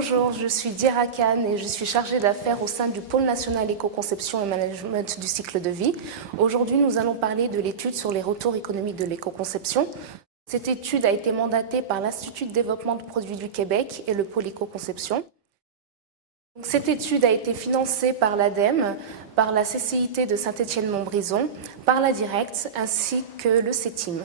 Bonjour, je suis Dira Khan et je suis chargée d'affaires au sein du Pôle national éco-conception et management du cycle de vie. Aujourd'hui, nous allons parler de l'étude sur les retours économiques de l'éco-conception. Cette étude a été mandatée par l'Institut de développement de produits du Québec et le Pôle éco-conception. Cette étude a été financée par l'ADEME, par la CCIT de Saint-Étienne-Montbrison, par la Direct ainsi que le CETIM.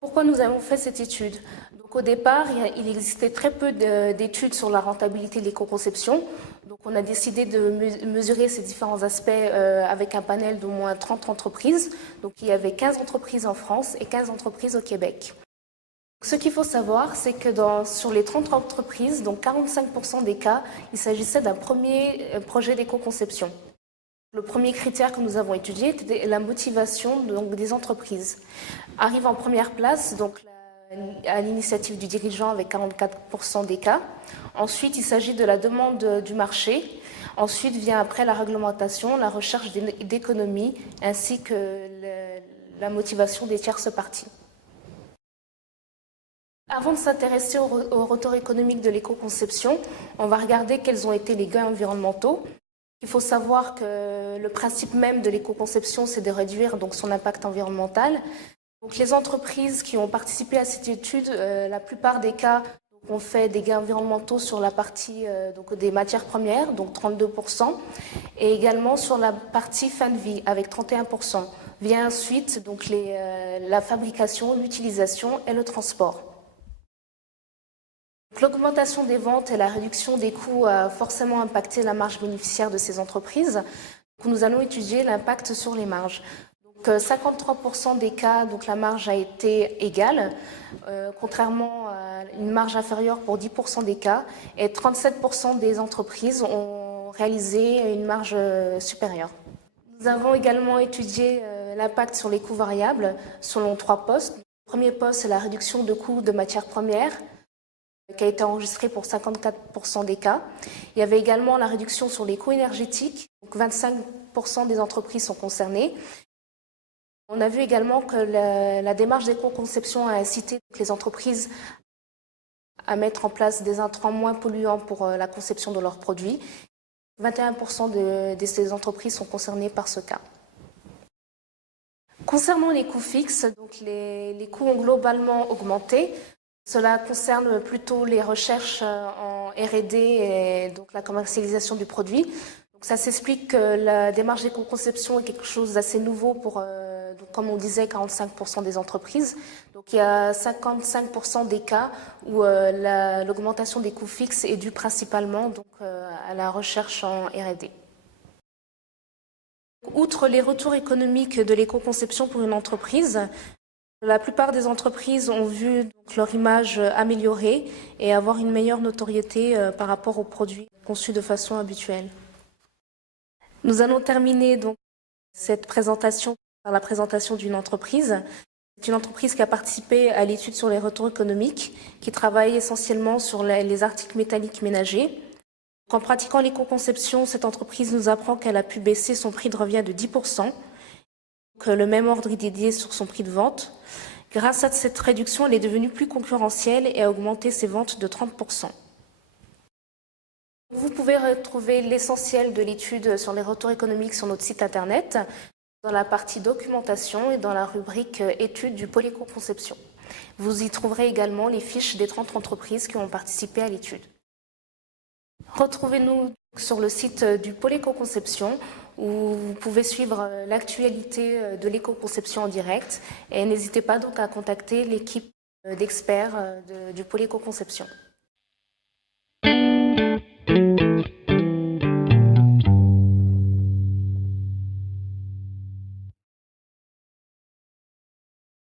Pourquoi nous avons fait cette étude? Donc, au départ, il existait très peu d'études sur la rentabilité de l'éco-conception. Donc, on a décidé de mesurer ces différents aspects avec un panel d'au moins 30 entreprises. Donc, il y avait 15 entreprises en France et 15 entreprises au Québec. Ce qu'il faut savoir, c'est que sur les 30 entreprises, donc 45% des cas, il s'agissait d'un premier projet d'éco-conception. Le premier critère que nous avons étudié était la motivation des entreprises. Arrive en première place, donc à l'initiative du dirigeant avec 44% des cas. Ensuite, il s'agit de la demande du marché. Ensuite vient après la réglementation, la recherche d'économies ainsi que la motivation des tierces parties. Avant de s'intéresser au retour économique de l'éco-conception, on va regarder quels ont été les gains environnementaux. Il faut savoir que le principe même de l'éco-conception, c'est de réduire donc son impact environnemental. Donc, les entreprises qui ont participé à cette étude, la plupart des cas ont fait des gains environnementaux sur la partie donc des matières premières, donc 32%, et également sur la partie fin de vie, avec 31%. Vient ensuite donc la fabrication, l'utilisation et le transport. L'augmentation des ventes et la réduction des coûts a forcément impacté la marge bénéficiaire de ces entreprises. Nous allons étudier l'impact sur les marges. 53% des cas, donc la marge a été égale, contrairement à une marge inférieure pour 10% des cas, et 37% des entreprises ont réalisé une marge supérieure. Nous avons également étudié l'impact sur les coûts variables selon 3 postes. Le premier poste, c'est la réduction de coûts de matières premières, qui a été enregistré pour 54% des cas. Il y avait également la réduction sur les coûts énergétiques, donc 25% des entreprises sont concernées. On a vu également que la démarche d'éco-conception a incité les entreprises à mettre en place des intrants moins polluants pour la conception de leurs produits. 21% de ces entreprises sont concernées par ce cas. Concernant les coûts fixes, donc les coûts ont globalement augmenté. Cela concerne plutôt les recherches en R&D et donc la commercialisation du produit. Donc ça s'explique que la démarche d'éco-conception est quelque chose d'assez nouveau pour, donc comme on disait, 45% des entreprises. Donc il y a 55% des cas où l'augmentation des coûts fixes est due principalement donc, à la recherche en R&D. Outre les retours économiques de l'éco-conception pour une entreprise, la plupart des entreprises ont vu donc, leur image améliorée et avoir une meilleure notoriété par rapport aux produits conçus de façon habituelle. Nous allons terminer donc cette présentation par la présentation d'une entreprise. C'est une entreprise qui a participé à l'étude sur les retours économiques, qui travaille essentiellement sur les articles métalliques ménagers. En pratiquant l'éco-conception, cette entreprise nous apprend qu'elle a pu baisser son prix de revient de 10%, que le même ordre est dédié sur son prix de vente. Grâce à cette réduction, elle est devenue plus concurrentielle et a augmenté ses ventes de 30%. Vous pouvez retrouver l'essentiel de l'étude sur les retours économiques sur notre site internet, dans la partie documentation et dans la rubrique études du pôle éco-conception. Vous y trouverez également les fiches des 30 entreprises qui ont participé à l'étude. Retrouvez-nous sur le site du pôle éco-conception où vous pouvez suivre l'actualité de l'éco-conception en direct et n'hésitez pas donc à contacter l'équipe d'experts du pôle éco-conception.